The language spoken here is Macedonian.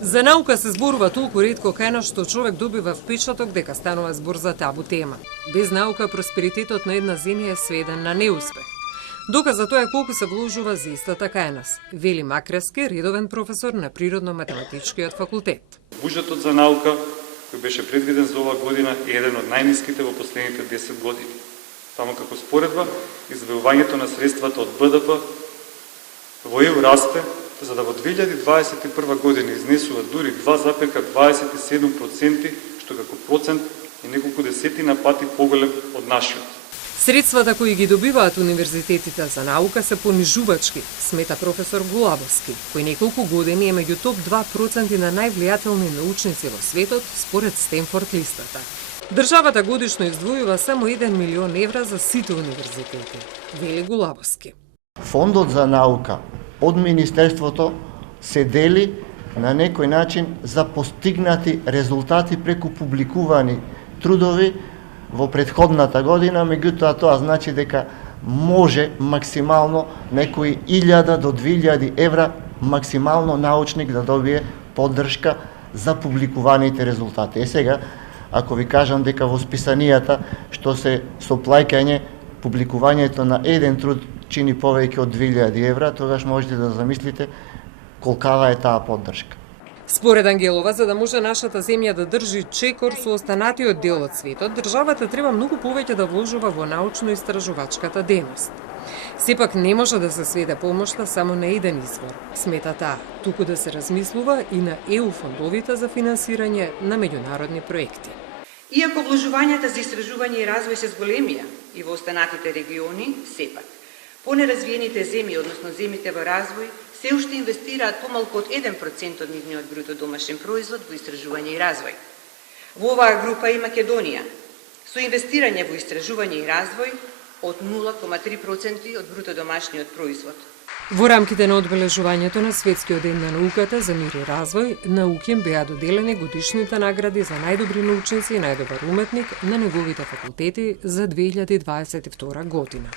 За наука се зборува толку ретко кај нас што човек добива впечаток дека станува збор за табу тема. Без наука просперитетот на една земја е сведен на неуспех. Доказ за тоа е колку се вложува за истата кај нас, вели Макрески, редовен професор на Природно-математичкиот факултет. Буџетот за наука кој беше предвиден за оваа година е еден од најниските во последните 10 години. Само како споредба, издвојувањето на средствата од БДП во ЕУ расте, за да во 2021 година изнесува дури 2,27%, што како процент е неколку десетина пати поголем од нашиот. Средствата кои ги добиваат универзитетите за наука се понижувачки, смета професор Гулабовски, кој неколку години е меѓу топ 2% на највлијателни научници во светот според Стенфорд листата. Државата годишно издвојува само 1 милион евра за сите универзитети, вели Гулабовски. Фондот за наука од Министерството се дели на некој начин за постигнати резултати преку публикувани трудови во претходната година, меѓутоа тоа значи дека може максимално некои 1000 до 2000 евра максимално научник да добие поддршка за публикуваните резултати. Сега, ако ви кажам дека во списанијата што се со плаќање публикувањето на еден труд чини повеќе од 2000 евра, тогаш можете да замислите колкава е таа поддршка. Според Ангелова, за да може нашата земја да држи чекор со останатиот дел од светот, државата треба многу повеќе да вложува во научно-истражувачката дејност. Сепак не може да се сведе помошта само на еден извор, смета таа, туку да се размислува и на ЕУ фондовите за финансирање на меѓународни проекти. Иако вложувањата за истражување и развој се зголемија и во останатите региони, сепак, понеразвиените земји, односно земјите во развој, се уште инвестираат помалку од 1% од нивниот бруто домашен производ во истражување и развој. Во оваа група и Македонија, со инвестирање во истражување и развој од 0,3% од бруто домашниот производ. Во рамките на одбележувањето на Светскиот ден на науката за мир и развој, на УКИМ беа доделени годишните награди за најдобри научници и најдобар уметник на неговите факултети за 2022 година.